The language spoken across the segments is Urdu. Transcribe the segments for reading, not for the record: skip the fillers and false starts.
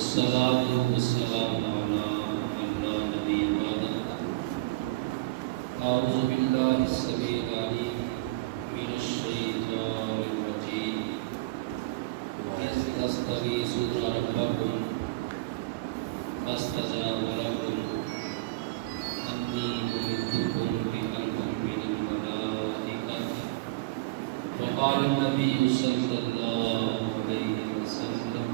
والصلاة والسلام على من لا نبي بعده أعوذ بالله السميع العليم من الشيطان الرجيم إذ تستغيثون ربكم فاستجاب لكم أني ممدكم بألف من الملائكة وقال النبي صلى الله عليه وسلم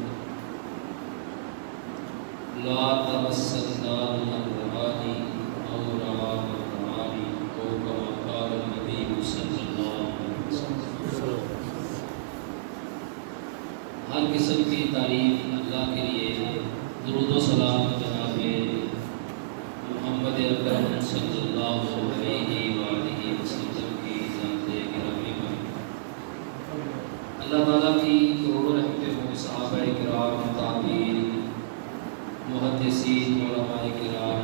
لا تمس النار الرمادي أو رماد الرمادي أو كما قال النبي صلى الله عليه وسلم. ہر قسم کی تعریف اللہ کے لیے، درود و سلام جناب محمد اکرم صلی اللہ علیہ وآلہ وسلم کی ذات گرامی پر اللہ تعالیٰ کی کروڑوں رحمتیں ہوں صحابہ کرام، تابعین، محدثین، علماء کرام.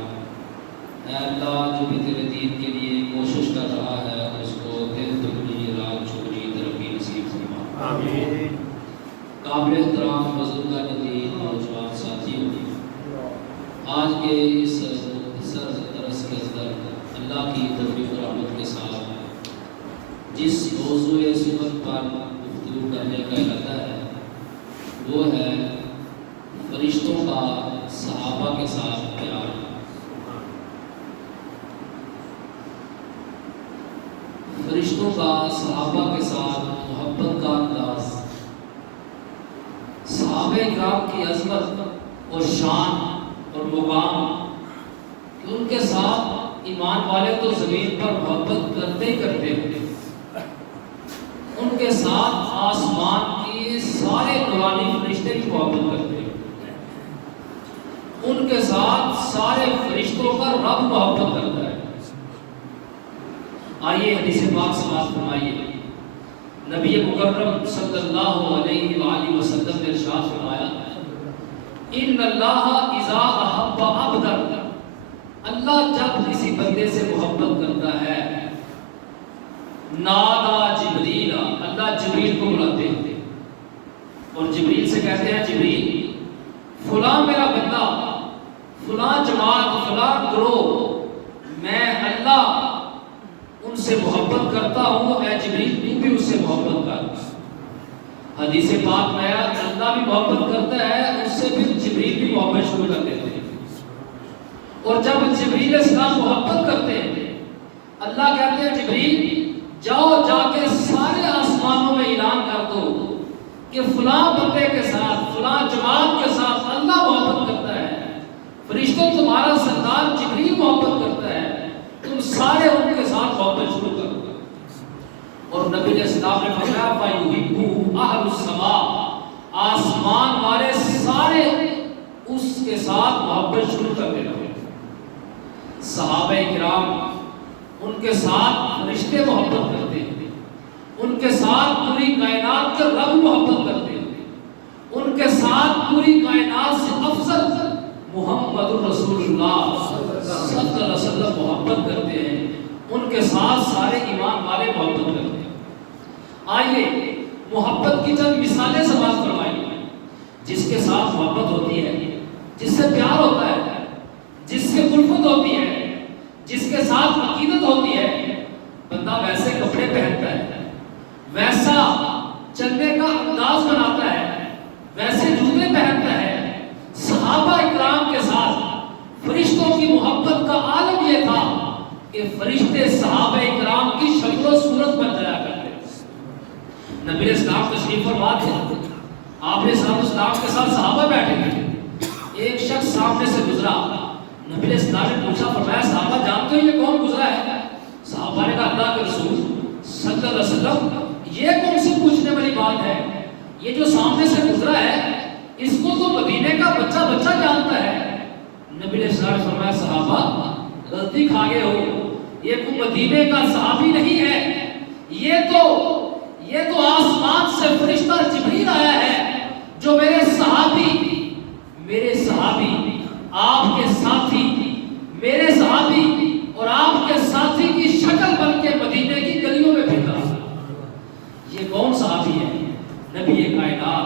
اے اللہ جو بھی تیرے دین کے لیے کوشش کر رہا ہے اس کو دل دگنی رات چگنی ترقی نصیب فرما. آمین. قابل احترام بزرگان دین، نوجوان ساتھیوں، آج کے اس مختصر درس کے اندر اللہ کی توفیق و رحمت کے ساتھ جس موضوع صحبت پر گفتگو کرنے کا ارادہ ہے وہ ہے فرشتوں کا صحابہ کے ساتھ پیار. فرشتوں کا صحابہ کے ساتھ محبت کا انداز، صحابہ کرام کی عظمت اور شان اور مقام کہ ان کے ساتھ ایمان والے تو زمین پر محبت کرتے ہی کرتے ہیں، ان کے ساتھ آسمان کی سارے نورانی فرشتے بھی محبت کرتے ہیں، ان کے ساتھ سارے فرشتوں کا رب محبت کرتا ہے. آئیے حدیث پاک سماعت فرمائیے. نبی مکرم صلی اللہ علیہ وآلہ وسلم نے ارشاد فرمایا ان اللہ اذا احب عبدا، اللہ جب کسی بندے سے محبت کرتا ہے، نادا جبریل، اللہ جبریل کو بلاتے ہیں اور جبریل سے کہتے ہیں جبریل فلاں میرا بندہ، فلاں جماعت، فلاں گروہ، میں اللہ ان سے محبت کرتا ہوں، اے جبریل تو بھی اس سے محبت کر. حدیث پاک میں اللہ بھی محبت کرتا ہے، اس سے پھر جبریل بھی محبت شروع کر دیتے ہیں. اور جب جبریل السلام محبت کرتے ہیں، اللہ کہتے ہیں جبریل جاؤ جا کے سارے آسمانوں میں اعلان کر دو کہ فلاں بندے کے ساتھ، فلاں جماعت کے ساتھ اللہ محبت کرتا ہے، فرشتوں تمہارا سردار جبریل محبت کرتا ہے، تم سارے ان کے ساتھ محبت شروع کرو. اور نبی علیہ السلام نے فرمایا فَيُحِبُّهُ أَهْلُ السَّمَاءِ، آسمان والے سارے اس کے ساتھ محبت شروع کر دینا. صحابہ کرام ان کے ساتھ فرشتے محبت کرتے ہیں، ان کے ساتھ پوری کائنات کے رب محبت کرتے ہیں، ان کے ساتھ پوری کائنات سے افضل محمد رسول اللہ صلی اللہ علیہ وسلم محبت کرتے ہیں، ان کے ساتھ سارے ایمان والے محبت کرتے ہیں. آئیے محبت کی چند مثالیں سماعت فرمائیے. جس کے ساتھ محبت ہوتی ہے، جس سے پیار ہوتا ہے، جس سے الفت ہوتی ہے، جس کے ساتھ عقیدت ہوتی ہے، بندہ ویسے کپڑے پہنتا ہے، ویسا چلنے کا انداز بناتا ہے، ویسے جوتے پہنتا ہے. صحابہ اکرام کے ساتھ فرشتوں کی محبت کا عالم یہ تھا کہ فرشتے صحابہ اکرام کی شکل و صورت بن جایا کرتے. نبی علیہ السلام تشریف فرما تھے، آپ نے اسلام کے ساتھ صحابہ بیٹھے تھے. ایک شخص سامنے سے گزرا، نبی علیہ السلام نے پوچھا، فرمایا صحابہ جانتے ہو یہ کون گزرا ہے؟ صحابہ نے کہا اللہ کے رسول صلی اللہ علیہ وسلم یہ کون سی پوچھنے والی بات ہے، یہ جو سامنے سے گزرا ہے اس کو تو مدینے کا بچہ بچہ جانتا ہے. نبی علیہ السلام نے فرمایا صحابہ غلطی کھا گئے ہو، یہ کوئی مدینے کا صحابی نہیں ہے، یہ تو آسمان سے فرشتہ جبریل آیا ہے جو میرے صحابی آپ کے ساتھی، میرے صحابی اور آپ کے ساتھی کی شکل بن کے مدینے کی گلیوں میں پھر رہا. یہ کون صحابی ہے؟ نبی کائنات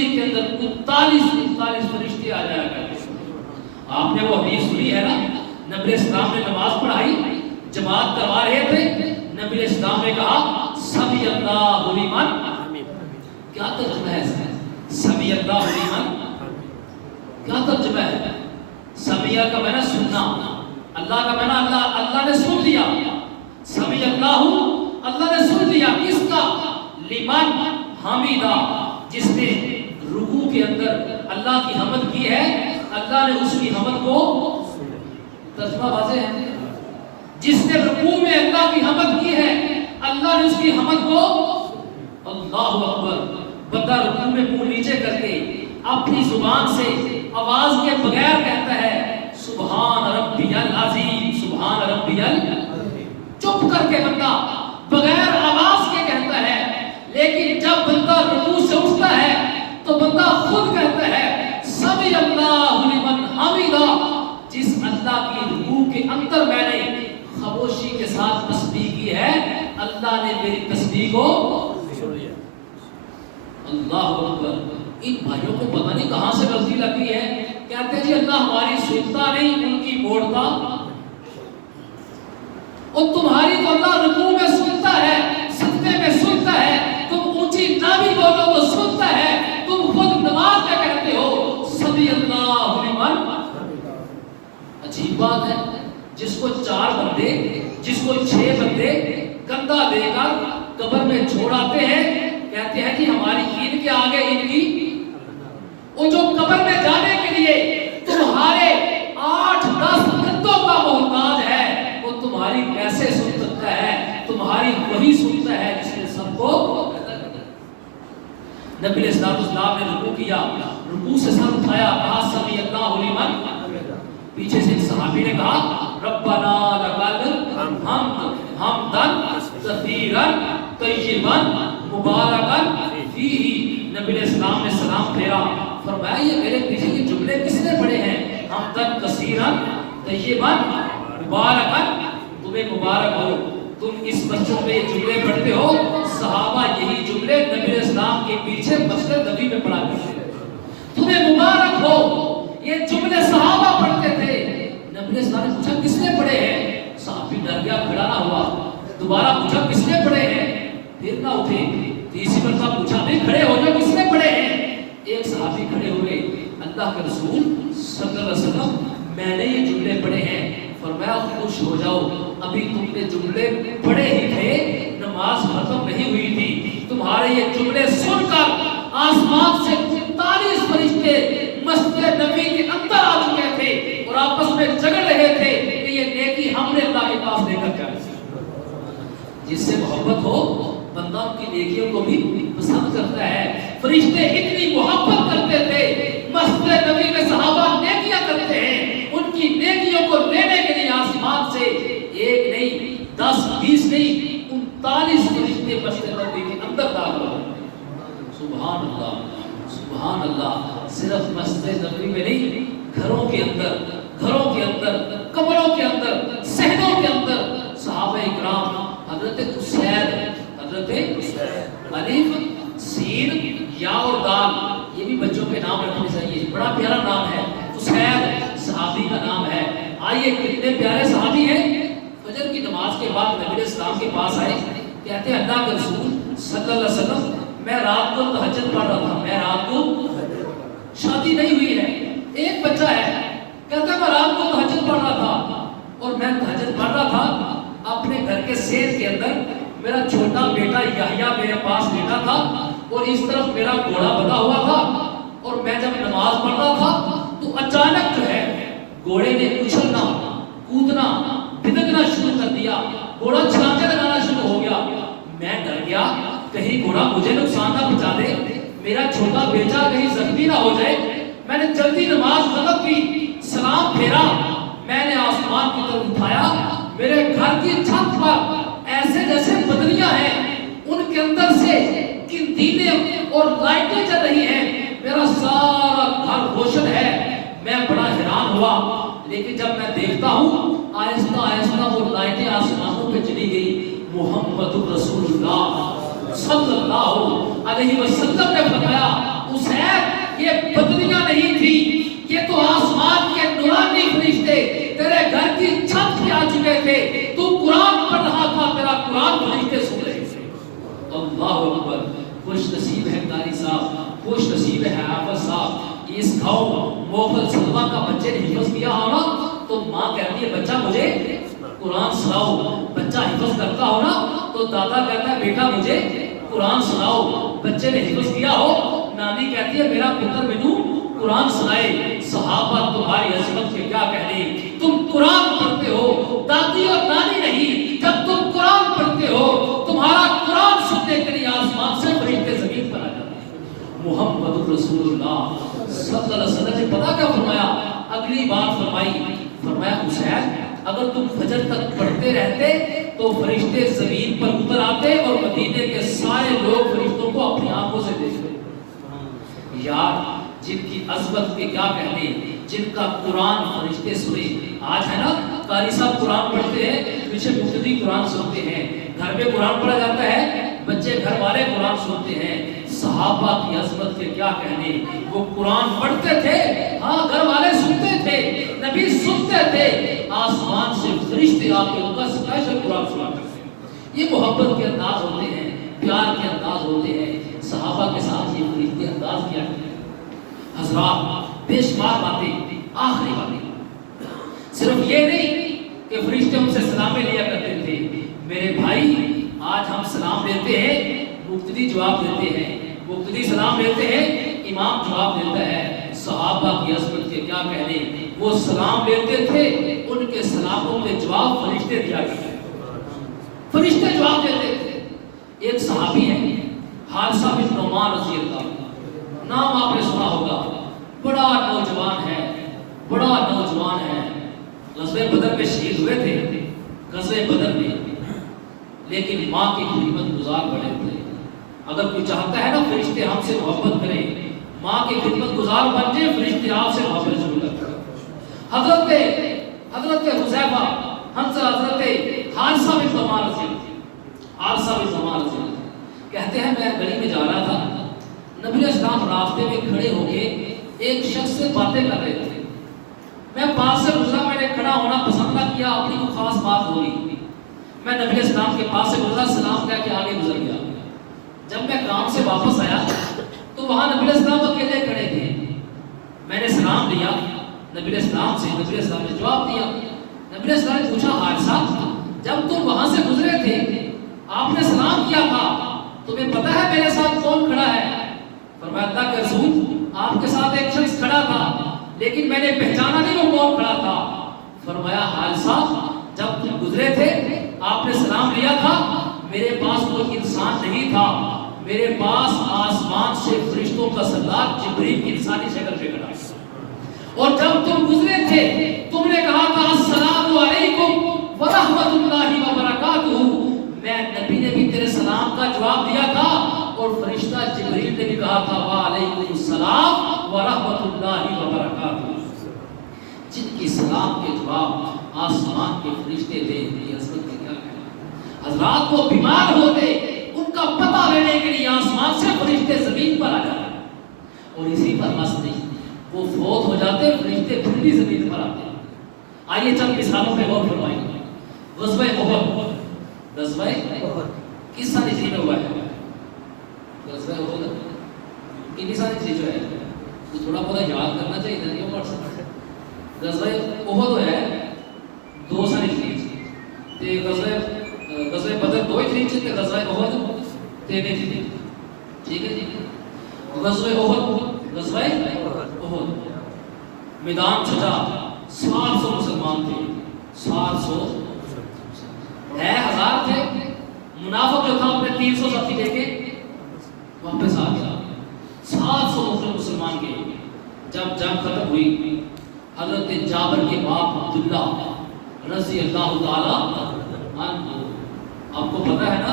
جملے کے اندر 39 فرشتے آ جایا کرتے. آپ نے وہ حدیث سنی ہے نا, نبی اسلام نے نماز پڑھائی, جماعت کروا رہے تھے, نبی اسلام نے کہا سمی اللہ لمن. کیا ترجمہ ہے اس کا؟ سمی اللہ لمن کیا ترجمہ ہے؟ سمیع کا معنی سننا, اللہ کا معنی اللہ نے سن لیا. سمیع اللہ نے سن لیا کس کا؟ لمن حمیدہ, جس نے رکوع کے اندر اللہ کی حمد کی ہے, اللہ نے اس کی حمد کو, ترجمہ واضح ہے, جس نے رکوع میں اللہ کی حمد کی ہے اللہ نے اس کی حمد کو, اللہ اکبر. بندہ رکوع میں منہ نیچے کر کے اپنی زبان سے آواز کے بغیر کہتا ہے سبحان ربی العظیم, سبحان ربی العظیم, چپ کر کے بندہ بغیر آواز کے کہتا ہے. لیکن جب بندہ رکوع سے اٹھتا ہے تو بندہ خود کہتا ہے سمی اللہ لمن حمیدہ, جس اللہ کی رکوع کے اندر میں نے خاموشی کے ساتھ تسبیح کی ہے اللہ نے میری تسبیح کو سن لیا. اللہ اکبر. ان بھائیوں کو پتہ نہیں کہاں سے غلطی لگتی ہے, کہتے ہیں جی اللہ ہماری سنتا نہیں, ان کی موڑتا, اور تمہاری تو اللہ رکوع میں سنتا ہے, سجدے میں سنتا ہے, تم اونچی نہ بھی بولو تو سنتا ہے, تم خود نماز میں کہتے ہو سمی اللہ لمن. عجیب بات ہے, جس کو 4 بندے, جس کو 6 بندے گندہ دے کر قبر میں چھوڑ آتے ہیں, کہتے ہیں کہ ہماری ان کے آگے ان کی, وہ جو قبر میں جانے کے لیے تمہارے 8-10 گندوں کا محتاج ہے, وہ تمہاری کیسے سن سکتا ہے؟ تمہاری وہی سنتا ہے جس نے سب کو. نبی اسلام نے رکوع کیا, رکوع سے سر اٹھایا, کہا سمی اللہ لمن. پیچھے سے صحابی نے کہا ربنا لکل حمد حمدن کثیرا طیبا مبارکا فیہ. نبی اسلام نے سلام پھیرا, فرمایا یہ میرے پیچھے کے جملے کس نے پڑھے ہیں؟ حمدن کثیرا طیبا مبارکا, تمہیں مبارک ہو, تم اس بچوں میں یہ جملے پڑھتے ہو. صحابہ یہی جملے نبی اسلام کے پیچھے مسجد نبی میں پڑھا کرتے تھے. تمہیں مبارک ہو, یہ جملے صحابہ پڑھتے تھے. نبی اسلام نے پوچھا کس نے پڑھے ہیں؟ صحابی ڈر گیا, کھڑا نہ ہوا. دوبارہ پوچھا کس نے پڑھے ہیں؟ پھر نہ اٹھے. تیسری مرتبہ پوچھا نہیں کھڑے ہو جاؤ, کس نے پڑھے ہیں؟ ایک صحابی کھڑے ہوئے, اللہ کے رسول صلی اللہ علیہ وسلم میں نے یہ جملے پڑھے ہیں. فرمایا خوش ہو جاؤ, ابھی تم نے جملے پڑھے ہی تھے, نماز ختم نہیں ہوئی تھی. تمہارے یہ جملے سن کر آسمان سے 43 فرشتے مسجد نبی کے اندر آ چکے تھے اور آپس میں جھگڑ رہے تھے کہ یہ نیکی ہم نے اللہ کے پاس لے کر جانا. جس سے محبت ہو بندہ ان کی نیکیوں کو بھی پسند کرتا ہے. فرشتے اتنی محبت کرتے تھے, مسجد نبی میں صحابہ نیکیاں کرتے ہیں, ان کی نیکیوں کو لینے کے لیے آسمان سے 1 نہیں 10 20 نہیں 39 فرشتے مسجد نبی کے اندر داخل ہوئے. سبحان اللہ سبحان اللہ. صرف مسجد نبی میں نہیں, گھروں کے اندر, قبروں کے اندر, صحنوں کے اندر صحابہ اکرام, حضرت اسید, حضرت الف سین یا اور دال, یہ بھی بچوں کے نام رکھنے چاہیے, بڑا پیارا نام ہے. اسید صحابی کا نام ہے. آئیے کتنے پیارے صحابی ہیں. فجر کی نماز کے بعد نبی اسلام کے پاس آئے, کہتے ہیں اللہ کے رسول صلی اللہ علیہ وسلم میں رات کو تہجد پڑھ رہا تھا. میں رات کو, شادی نہیں ہوئی ہے, ایک بچہ ہے, کہتا ہے میں رات کو تہجد پڑھ رہا تھا, اور میں تہجد پڑھ رہا تھا اپنے گھر کے سیر کے اندر, میرا چھوٹا بیٹا یحییٰ میرے پاس لیٹا تھا اور اس طرف میرا گھوڑا بندھا ہوا تھا, اور میں جب نماز پڑھ رہا تھا تو اچانک جو ہے گھوڑے نے اچھلنا, کودنا, بھدکنا شروع کر دیا, گھوڑا چھلانگیں لگانا شروع ہو گیا. میں ڈر گیا کہیں گھوڑا مجھے نقصان نہ پہنچا دے, میرا چھوٹا بیٹا کہیں زخمی نہ ہو جائے. میں نے جلدی نماز ختم کی, سلام پھیرا, میں نے آسمان کی طرف اٹھایا, میرے گھر کی چھت پر ایسے جیسے بدلیاں ہیں, ان کے اندر سے کندیلیں اور لائٹیں جل رہی ہیں, میرا سارا گھر روشن ہے. میں بڑا حیران ہوا, لیکن جب میں دیکھتا ہوں آہستہ آہستہ وہ لائٹیں آسمانوں پہ چلی گئی. محمد رسول اللہ صلی اللہ علیہ وسلم نے فرمایا اسید قاری صاحب خوش نصیب ہے حافظ صاحب، اس گاؤں موخل سلمہ کا بچے نے حفظ کیا ہو نا تو ماں کہتی ہے بچہ مجھے قرآن سناؤ، بچہ حفظ کرتا ہو نا تو دادا کہتا ہے بیٹا مجھے قرآن سناؤ، بچے نے حفظ کیا ہو نانی کہتی ہے میرا پتر مینوں قرآن سنائے۔ صحابہ تمہاری عظمت کے کیا کہنے، تم قرآن پڑھتے ہو، دادی اور نانی نہیں، جب تم قرآن پڑھتے ہو تمہارا قرآن سننے کے لیے آسمان سے فرشتے زمین پر آ جاتے ہیں۔ محمد رسول اللہ صلی اللہ علیہ وسلم نے پتہ کیا فرمایا، اگلی بات فرمایا حسین اگر تم فجر تک پڑھتے رہتے تو فرشتے زمین پر اتر آتے اور مدینے کے سارے لوگ فرشتوں کو اپنی آنکھوں سے دیکھتے۔ یار جن کی عظمت کے کیا کہنے، جن کا قرآن فرشتے سنے، آج ہے نا قاری صاحب قرآن پڑھتے ہیں پیچھے مقتدی قرآن سنتے ہیں، گھر میں قرآن پڑھا جاتا ہے بچے گھر والے قرآن سنتے ہیں۔ صحابہ کی عظمت کے کیا کہنے، وہ قرآن پڑھتے تھے، ہاں گھر والے سنتے تھے، نبی سنتے تھے، آسمان سے فرشتے آ کے ان کا اسپیشل قرآن سنا کرتے ہیں۔ یہ محبت کے انداز ہوتے ہیں، پیار کے انداز ہوتے ہیں، صحابہ کے ساتھ یہ فرشتے انداز کیا کرتے ہیں۔ حضرات بے شمار باتیں، آخری باتیں، صرف یہ نہیں کہ فرشتے ہم سے سلامیں لیا کرتے تھے، میرے بھائی آج ہم سلام لیتے ہیں مقتدی جواب دیتے ہیں، مقتدی سلام لیتے ہیں امام جواب دیتا ہے۔ صحابہ کی عظمت کے کیا کہنے، وہ سلام لیتے تھے ان کے سلاموں کے جواب فرشتے دیا کرتے تھے، فرشتے جواب دیتے تھے۔ ایک صحابی ہے حارثہ بن نعمان رضی اللہ، نام آپ نے سنا ہوگا، بڑا نوجوان ہے، غزوہ بدر میں شہید ہوئے تھے، غزوہ بدر میں، لیکن ماں کی خدمت گزار بڑے تھے۔ اگر کوئی چاہتا ہے نا فرشتے ہم سے محبت کریں، ماں کی خدمت گزار بن جائے، فرشتے آپ سے محبت شروع کرتے ہیں۔ حضرت حذیفہ حضرت حارثہ بن نعمان رضی اللہ کہتے ہیں میں گلی میں جا رہا تھا، نبی علیہ السلام راستے میں کھڑے ہو کے ایک شخص سے باتیں کر رہے تھے، میں پاس سے گزرا، میں نے کھڑا ہونا پسند نہ کیا، اپنی کوئی خاص بات ہوئی، میں نبی علیہ السلام کے پاس سے گزرا، سلام کہہ کے آگے گزر گیا۔ جب میں کام سے واپس آیا تو وہاں نبی علیہ السلام اکیلے کھڑے تھے، میں نے سلام لیا نبی علیہ السلام سے، نبی علیہ السلام نے جواب دیا۔ نبی علیہ السلام نے پوچھا حارثہ جب تم وہاں سے گزرے تھے آپ نے سلام کیا تھا، تمہیں پتہ ہے میرے ساتھ کون کھڑا ہے؟ فرمایا اللہ کے رسول آپ کے ساتھ ایک شخص کھڑا تھا لیکن میں نے پہچانا نہیں وہ کون کھڑا تھا۔ فرمایا حارثہ جب تم گزرے تھے آپ نے سلام لیا تھا، میرے پاس کوئی انسان نہیں تھا، میرے پاس آسمان سے فرشتوں کا سردار جبریل کی انسانی شکل پہ کھڑا تھا، اور جب تم گزرے تھے تم نے کہا تھا السلام علیکم ورحمۃ اللہ وبرکاتہ، میں نبی نے بھی تیرے سلام کا جواب دیا تھا اور فرشتہ جبریل نے بھی کہا تھا وعلیکم السلام ورحمۃ اللہ وبرکاتہ۔ جن کی سلام کے جواب آسمان کے فرشتے دے، یہ عظمت کے کیا کہنا۔ حضرات وہ بیمار ہوتے ان کا پتہ لینے کے لیے آسمان سے فرشتے زمین پر آ جاتے، اور اسی پر بس نہیں، وہ فوت ہو جاتے فرشتے پھر بھی زمین پر آتے۔ آئیے چند مثالوں پہ غور فرمائیں۔ غزوہ احد کس سال ہجری میں ہوا ہے؟ غزوہ احد کتنی سال ہجری جو ہے تو تھوڑا بہت یاد کرنا چاہیے، نہیں پڑھ سکتے۔ غزوہ احد ہے 2 سال ہجری تے غزوہ بدر 2 ہجری تے غزوہ احد 3 ہجری، ٹھیک ہے جی۔ غزوہ احد میدان چھٹا، 700 مسلمان تھے، 700 ہے، 1000 تھے، منافق جو تھا اپنے 300 ساتھی لے کے واپس آ گیا، 700 مسلمان کے۔ جب جنگ ختم ہوئی حضرت جابر کے باپ عبداللہ رضی اللہ تعالی عنہ، آپ کو پتہ ہے نا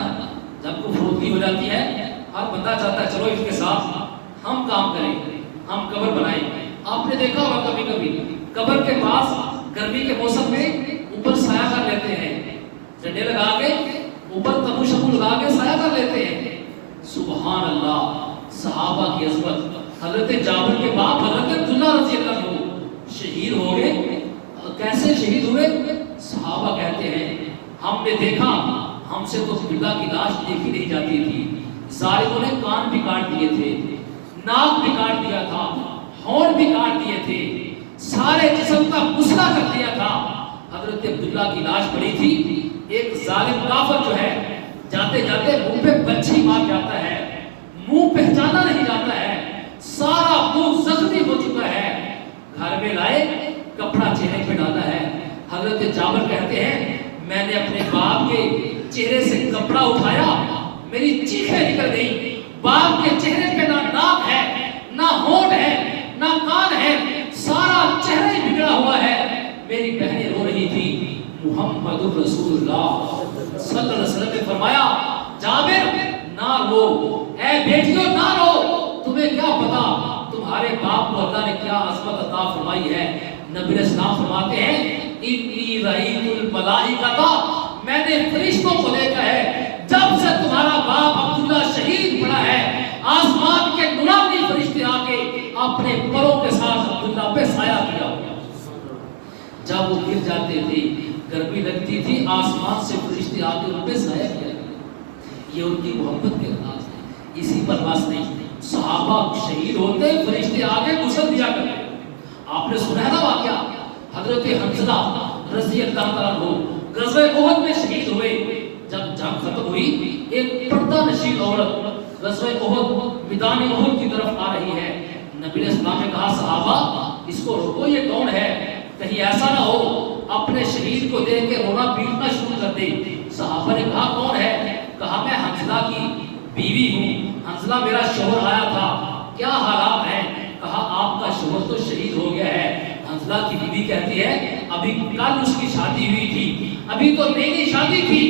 جب کو فوتگی ہو جاتی ہے ہر بندہ چاہتا ہے چلو اس کے ساتھ ہم کام کریں، ہم قبر بنائیں۔ آپ نے دیکھا ہوگا کبھی کبھی قبر کے پاس گرمی کے موسم میں اوپر سایہ کر لیتے ہیں، ڈنڈے لگا کے اوپر تبو شبو لگا کے سایہ کر لیتے ہیں۔ سبحان اللہ، صحابہ کی عظمت۔ حضرت جابر کے باپ حضرت عبداللہ رضی اللہ عنہ شہید ہو گئے، کیسے شہید ہوئے؟ صحابہ کہتے ہیں ہم نے دیکھا، ہم سے تو عبداللہ کی لاش دیکھی نہیں جاتی تھی، ظالموں نے کان بھی کاٹ دیے تھے، ناک بھی کاٹ دیا تھا، ہونٹ بھی کاٹ دیے تھے، سارے جسم کا مسئلہ کر دیا تھا۔ حضرت عبداللہ کی لاش پڑی تھی، ایک ظالم کافر جو ہے جاتے جاتے منہ پہ بچھی مار جاتا ہے، منہ پہچانا نہیں جاتا ہے، سارا منہ زخمی ہو چکا ہے، گھر میں لائے کپڑا چہرے پہ ڈالا ہے۔ حضرت جابر کہتے ہیں میں نے اپنے باپ کے چہرے سے کپڑا اٹھایا، میری چیخیں نکل گئی، باپ کے چہرے پہ نہ ناک ہے، نہ ہونٹ ہے، نہ کان ہے، سارا چہرہ ہی بگڑا ہوا ہے۔ میری بہنیں رو رہی تھی۔ محمد رسول اللہ صلی اللہ علیہ وسلم نے فرمایا جابر نہ رو، اے بیٹیوں نہ رو، تمہیں کیا پتا تمہارے باپ کو اللہ نے کیا عظمت عطا فرمائی ہے۔ نبی علیہ السلام فرماتے ہیں انی رأیت الملائکۃ، میں نے فرشتوں کو دیکھا ہے جب سے تمہارا باپ عبداللہ شہید پڑا ہے، آسمان کے نورانی فرشتے آ کے اپنے پروں کے ساتھ عبداللہ پہ سایہ کیا ہوا۔ جب وہ گر جاتے تھے، گرمی لگتی تھی، آسمان سے فرشتے آ کے ان پہ سایہ کیا گیا۔ یہ ان کی محبت کے انداز ہے۔ اسی پر بس نہیں، صحابہ شہید ہوتے فرشتے آگے غسل دیا کرتے۔ آپ نے سنا ہے نا واقعہ، حضرت حنظلہ رضی اللہ تعالیٰ عنہ غزوہ احد میں شہید ہوئے۔ جب جنگ ختم ہوئی، ایک پردہ نشین عورت غزوہ احد میدان احد کی طرف آ رہی ہے۔ نبی علیہ السلام نے کہا صحابہ اس کو روکو، یہ کون ہے؟ کہیں ایسا نہ ہو اپنے شہید کو دیکھ کے رونا پیٹنا شروع کر دے۔ صحابہ نے کہا کون ہے؟ کہا میں حنظلہ کی بیوی ہوں، حنظلہ میرا شوہر آیا تھا، کیا حالات ہیں؟ کہا آپ کا شوہر تو شہید ہو گیا ہے۔ حنظلہ کی بیوی کہتی ہے ابھی کل اس کی شادی ہوئی تھی، ابھی تو نئی شادی تھی۔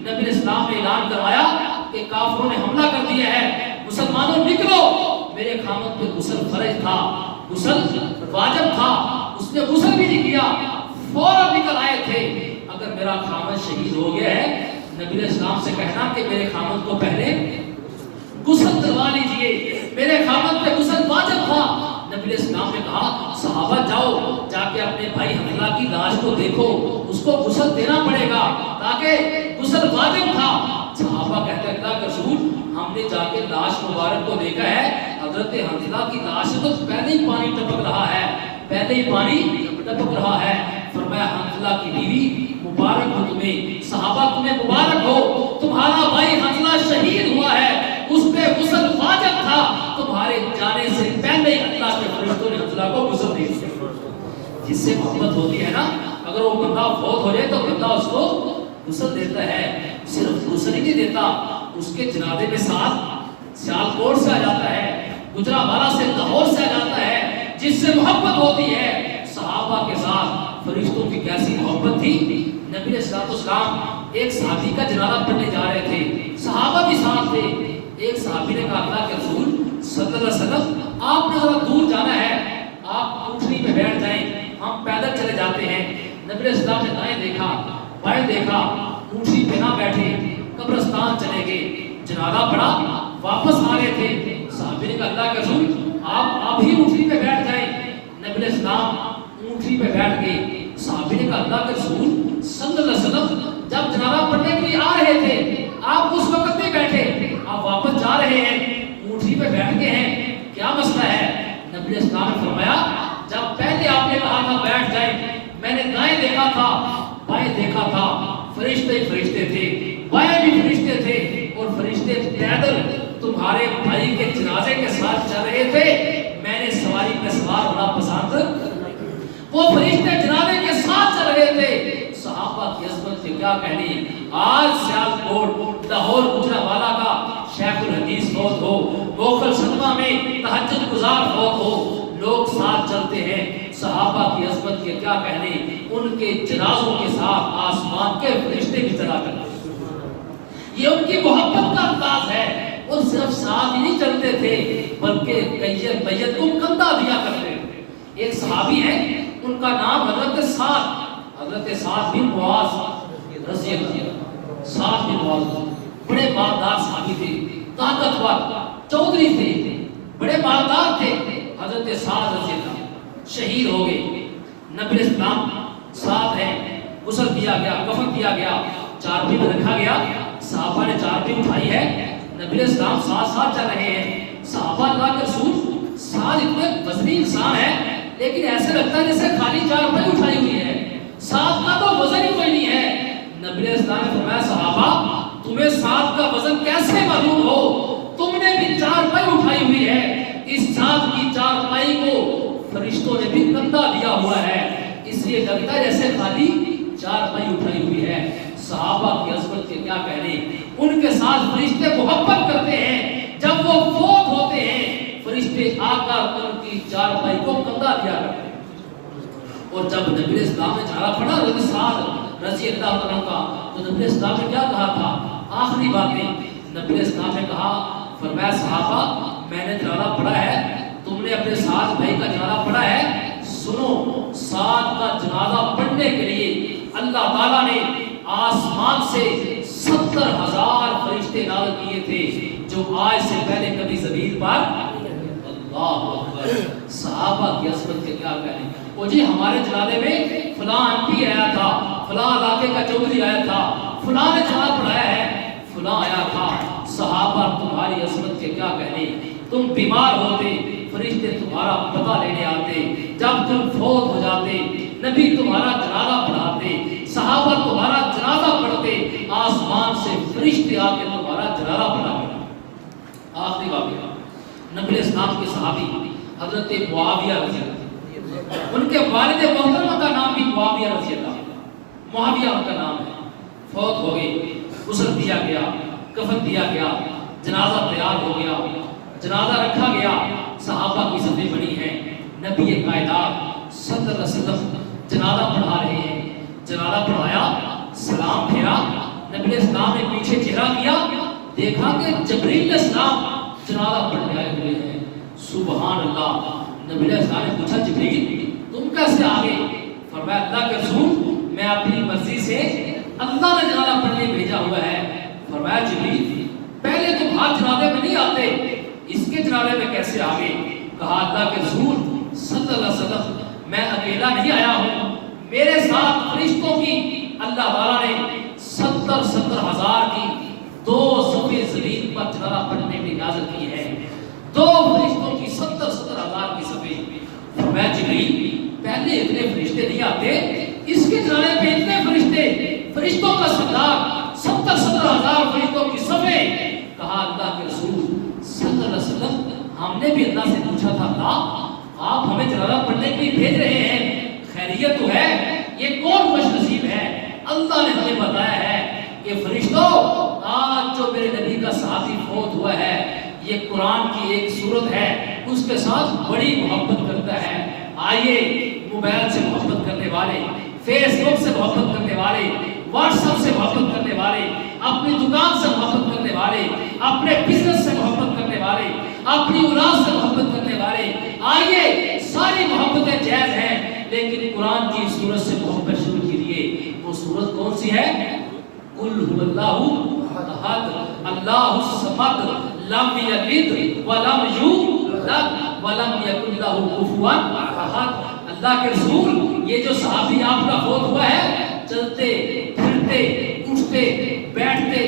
نبی علیہ السلام نے اعلان کروایا کہ کافروں نے حملہ کر دیا ہے، مسلمانوں نکلو۔ میرے خامد پہ غسل فرض تھا، غسل واجب تھا، اس نے غسل بھی نہیں کیا، فوراً نکل آئے تھے۔ اگر میرا خامد شہید ہو گیا ہے، نبی علیہ السلام سے کہنا کہ میرے خامد کو پہلے غسل کروا لیجئے، میرے خامد پہ غسل واجب تھا۔ نبی علیہ السلام نے کہا صحابہ جاؤ جا کے اپنے بھائی حنظلہ کی لاش کو دیکھو، اس کو غسل دینا پڑے گا تاکہ غسل واجب تھا۔ صحابہ کہتے ہیں اللہ کے رسول ہم نے جا کے لاش مبارک کو دیکھا ہے، حضرت حنظلہ کی لاش سے تو پہلے ہی پانی ٹپک رہا ہے، پہلے ہی پانی ٹپک رہا ہے۔ فرمایا حنظلہ کی بیوی مبارک ہو تمہیں، صحابہ تمہیں مبارک ہو، تمہارا بھائی حنظلہ شہید ہوا ہے، اس پہ غسل واجب تھا، تمہارے جانے سے پہلے ہی اللہ کے فرشتوں نے حنظلہ کو غسل دے دیا۔ جس سے محبت ہوتی ہے نا، اگر وہ بندہ فوت ہو جائے تو بندہ اس کو غسل دیتا ہے، صرف غسل ہی نہیں دیتا، اس کے جنازے میں ساتھ سیالکوٹ سے آ جاتا ہے، گجرانوالہ سے، لاہور سے آ جاتا ہے۔ جس سے محبت ہوتی ہے، صحابہ کے ساتھ فرشتوں کی کیسی محبت تھی۔ نبی علیہ السلام ایک صحابی کا جنازہ پڑھنے جا رہے تھے، صحابہ بھی ساتھ تھے۔ ایک صحابی نے کہا اللہ کے رسول صلی اللہ علیہ وسلم آپ نے ذرا دور جانا ہے، آپ اونٹنی پہ بیٹھ جائیں، ہم پیدل چلے جاتے ہیں۔ نبی علیہ السلام نے دائیں دیکھا بائیں دیکھا، اونٹنی پہ نہ بیٹھے، قبرستان چلے گئے، جنازہ پڑھا، واپس آ رہے تھے۔ صحابی نے کہا اللہ کے رسول آپ ہی اونٹنی پہ بیٹھ جائیں۔ نبی علیہ السلام اونٹنی پہ بیٹھ گئے۔ صحابی نے کہا اللہ کے رسول صلی اللہ علیہ وسلم جب جنازہ پڑھنے کے لیے آ رہے تھے آپ اس وقت نہیں بیٹھے، آپ واپس جا رہے ہیں، اونٹنی پہ بیٹھ گئے ہیں، کیا مسئلہ ہے؟ نبی علیہ السلام نے فرمایا جب پہلے آپ نے کہا تھا بیٹھ جائیں، میں نے دائیں دیکھا تھا بائیں دیکھا تھا، فرشتے فرشتے تھے، بائیں بھی فرشتے تھے، اور فرشتے پیدل تمہارے بھائی کے جنازے کے ساتھ چل رہے تھے، میں نے سواری پہ سوار ہونا پسند، وہ فرشتے جنازے کے ساتھ چل رہے تھے۔ صحابہ کی عظمت سے کیا کہنی۔ آج سیالکوٹ لاہور گجرانوالہ کا شیخ الحدیث فوت ہو، موکل صدمہ میں تہجد گزار فوت ہو، لوگ ساتھ چلتے ہیں۔ صحابہ کی عظمت کے کیا کہنے، ان کے جنازوں کے ساتھ آسمان کے فرشتے بھی چلا کرتے۔ یہ ان کی محبت کا انداز ہے، اور صرف ساتھ ہی نہیں چلتے تھے بلکہ میت کو کندھا دیا کرتے تھے۔ ایک صحابی ہیں ان کا نام حضرت سعد بن معاذ رضی اللہ عنہ، سعد بن معاذ بڑے مالدار صحابی تھے، طاقتور چودھری تھے، بڑے مالدار تھے۔ حضرت سعد رضی اللہ عنہ شہید ہو گئے۔ نبی علیہ السلام ساتھ ہیں، غسل دیا گیا، کفن دیا گیا، چارپی میں رکھا گیا۔ صحابہ نے چارپی اٹھائی ہے، نبی اسلام ساتھ ساتھ چل رہے ہیں، صحابہ اللہ کے رسول ساتھ اتنے وزنی انسان ہے لیکن ایسے لگتا ہے جیسے خالی چارپائی اٹھائی ہوئی ہے، ساتھ کا تو وزن ہی کوئی نہیں ہے۔ نبی اسلام نے فرمایا صحابہ تمہیں ساتھ کا وزن کیسے معلوم ہو؟ تم نے بھی چارپائی اٹھائی ہوئی ہے، اس ساتھ کی چارپائی کو فرشتوں نے بھی کندھا دیا ہوا ہے، اس لیے لگتا ہے جیسے خالی چارپائی اٹھائی ہوئی ہے۔ صحابہ کی عظمت کے کیا کہنے، ان کے ساتھ فرشتے محبت کرتے ہیں، جب وہ فوت ہوتے ہیں فرشتے آ کر ان کی چارپائی کو کندھا دیا کرتے ہیں۔ اور جب نبی اسلام نے جھاڑا پڑا رضی اللہ عنہ کا، تو نبی اسلام نے کیا کہا تھا؟ آخری باتیں نبی اسلام نے کہا، فرمایا صحابہ میں نے جھاڑا پڑا ہے، تم نے اپنے ساتھ بھائی کا جنازہ پڑھا ہے، سنو ساتھ کا جنازہ پڑھنے کے لیے اللہ تعالیٰ نے آسمان سے 70,000 فرشتے نازل کیے تھے جو آج سے پہلے کبھی زمین پر۔ اللہ اکبر، صحابہ کی عظمت کے کیا کہنے۔ وہ جی ہمارے جنازے میں فلاں MP آیا تھا، فلاں علاقے کا چودھری آیا تھا، فلاں نے جنازہ پڑھایا ہے، فلاں آیا تھا۔ صحابہ تمہاری عظمت کے کیا کہنے، تم بیمار ہوتے فرشتے تمہارا پتہ لینے آتے، جب تم فوت ہو جاتے نبی تمہارا جنازہ پڑھاتے، صحابہ تمہارا جنازہ پڑھتے، آسمان سے فرشتے آ کے تمہارا جنازہ پڑھاتے۔ آخری واقعہ، نبی اسلام کے صحابی حضرت معاویہ رضی اللہ، ان کے والد محترمہ کا نام بھی معاویہ رضی اللہ، معاویہ ان کا نام ہے، فوت ہو گئے، غسل دیا گیا، کفن دیا گیا، جنازہ تیار ہو گیا، جنازہ رکھا گیا، صحابہ کی صفیں بنی ہیں، نبی کائنات صلی اللہ علیہ وسلم جنازہ پڑھا رہے ہیں، جنازہ پڑھایا، سلام پھیرا، نبی اسلام نے پیچھے چہرہ کیا، دیکھا کہ جبریل السلام جنازہ پڑھنے آئے ہوئے ہیں۔ سبحان اللہ، نبی اسلام نے پوچھا جبریل تم کیسے آ گئے؟ فرمایا اللہ کے رسول میں اپنی مرضی سے اللہ نے جنازہ پڑھنے بھیجا ہوا ہے۔ فرمایا جبریل پہلے تم ہر جنازے میں نہیں آتے، اس کے جنازے میں کیسے آ گئے؟ کہا اللہ کے رسول صلی اللہ علیہ وسلم میں اکیلا نہیں آیا ہوں، میرے ساتھ فرشتوں کی اللہ تعالیٰ نے 70,000 کی 2 صفیں زمین پر جنازہ پڑھنے کی اجازت کی ہے، 2 فرشتوں کی 70,000 کی صفیں۔ فرمایا جبریل پہلے اتنے فرشتے نہیں آتے، اس کے جنازے پہ اتنے فرشتوں کا سردار 70,000 فرشتوں کی صفیں۔ کہا اللہ کے رسول صلی اللہ علیہ وسلم ہم نے بھی اللہ سے پوچھا تھا، اللہ آپ ہمیں جنازہ پڑھنے کے لیے بھیج رہے ہیں، خیریت تو ہے؟ یہ کون خوش نصیب ہے؟ اللہ نے ہمیں بتایا ہے کہ فرشتوں آج جو میرے نبی کا صحابی فوت ہوا ہے، یہ قرآن کی ایک سورت ہے، اس کے ساتھ بڑی محبت کرتا ہے۔ آئیے موبائل سے محبت کرنے والے، فیس بک سے محبت کرنے والے، واٹس ایپ سے محبت کرنے والے، اپنی دکان سے محبت کرنے والے، اپنے بزنس سے محبت کرنے والے، اپنی اولاد سے محبت کرنے والے، آئیے ساری محبتیں جائز ہیں لیکن قرآن کی سورت سے محبت شروع کیجیے۔ وہ سورت کون سی ہے؟ قل هو اللہ احد اللہ الصمد لم یلد ولم یولد ولم یکن لہ کفوا احد۔ اللہ کے رسول یہ جو صحابی آپ کا فوت ہوا ہے، چلتے پھرتے اٹھتے بیٹھتے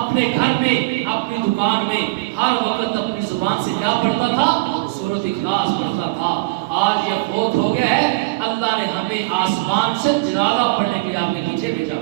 اپنے گھر میں اپنی دکان میں ہر وقت اپنی زبان سے کیا پڑھتا تھا؟ سورۃ اخلاص پڑھتا تھا۔ آج یہ فوت ہو گیا ہے، اللہ نے ہمیں آسمان سے جنازہ پڑھنے کے لیے آپ کے پیچھے بھیجا۔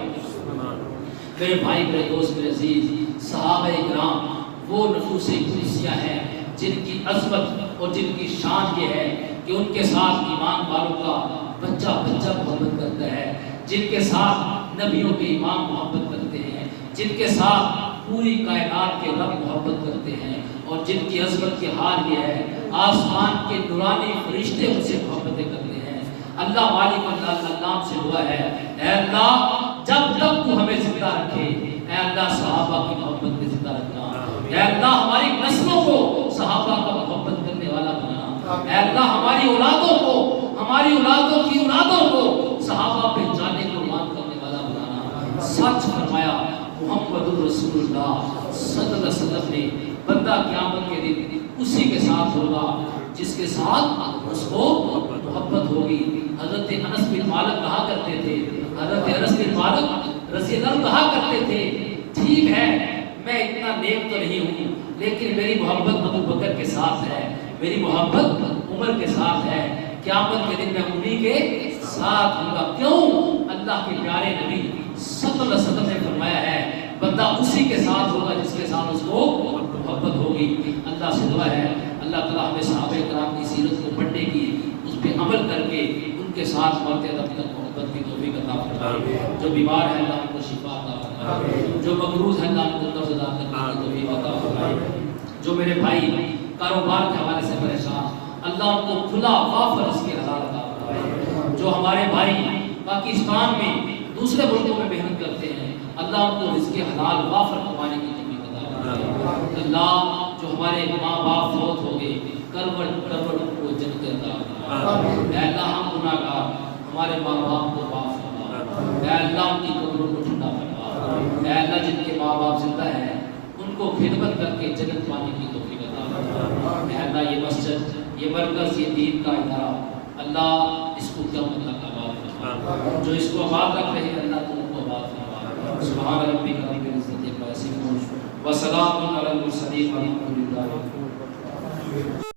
میرے بھائی، میرے دوست، میرے عزیز، صحابہ کرام وہ نفوس قدسیہ ہیں جن کی عظمت اور جن کی شان یہ ہے کہ ان کے ساتھ ایمان والوں کا بچہ محبت کرتا ہے، جن کے ساتھ نبیوں کے امام محبت کرتے ہیں، جن کے ساتھ پوری کائنات کے رب محبت کرتے ہیں، اور جن کی عظمت کے حال یہ ہے آسمان کے نورانی فرشتے ان سے محبتیں کرتے ہیں۔ اللہ مالک اللہ کا نام سے دعا ہے، اے اللہ جب تک تو ہمیں زندہ رکھے، اے اللہ صحابہ کی محبت میں زندہ رکھنا، اے اللہ ہماری نسلوں کو صحابہ کا محبت کرنے والا بنا، اے اللہ ہماری اولادوں کو، ہماری اولادوں کی اولادوں کو صحابہ پہ جانے قربان کرنے والا بنانا۔ سچ فرمایا محمد الرسول اللہ صلی اللہ علیہ وسلم نے، بندہ قیامت کے دن اسی کے ساتھ ہوگا جس کے ساتھ اس کو محبت ہوگی۔ حضرت انس بن مالک کہا کرتے تھے، حضرت انس بن مالک رضی اللہ عنہ کہا کرتے تھے، ٹھیک ہے میں اتنا نیک تو نہیں ہوں لیکن میری محبت ابو بکر کے ساتھ ہے، میری محبت عمر کے ساتھ ہے، قیامت کے دن میں انہی کے ساتھ ہوں گا۔ کیوں؟ اللہ کے پیارے نبی صلی اللہ علیہ وسلم نے فرمایا ہے بندہ اسی کے ساتھ ہوگا جس کے ساتھ اس کو محبت ہوگی۔ اللہ سے دعا ہے اللہ تعالیٰ ہمیں صحابہ کرام کی سیرت کو پڑھنے کی، اس پہ عمل کر کے ان کے ساتھ مرتے دم تک محبت کی توفیق عطا فرمائے۔ جو بیمار ہے اللہ ان کو شفا عطا فرمائے، جو مقروض ہے اللہ ان کو قرض ادا کرنے کی توفیق عطا فرمائے، جو میرے بھائی کاروبار کے حوالے سے پریشان اللہ ان کو کھلا وافر رزق حلال عطا فرمائے، جو ہمارے بھائی پاکستان میں دوسرے ملکوں میں محنت کرتے ہیں اللہ ان کو رزق حلال وافر کمانے کی توفیق عطا فرمائے۔ اللہ جو ہمارے ماں باپ فوت ہو گئے کروٹ کو جنت عطا فرمائے۔ اے اللہ ہم گناہگار ہمارے ماں باپ کو معاف فرما، اے اللہ ان کی قبروں کو ٹھنڈا فرما، اے اللہ جن کے ماں باپ زندہ ہیں ان کو خدمت کر کے جنت پانے کی توفیق عطا فرما۔ اے اللہ یہ مسجد، یہ مرکز، یہ دین کا ادارہ اللہ اس کو قیامت تک آباد فرما، جو اس کو آباد رکھ رہے ہیں اللہ تو ان کو آباد فرما۔ سبحان ربک رب العزت عما یصفون وسلام علی المرسلین والحمد للہ۔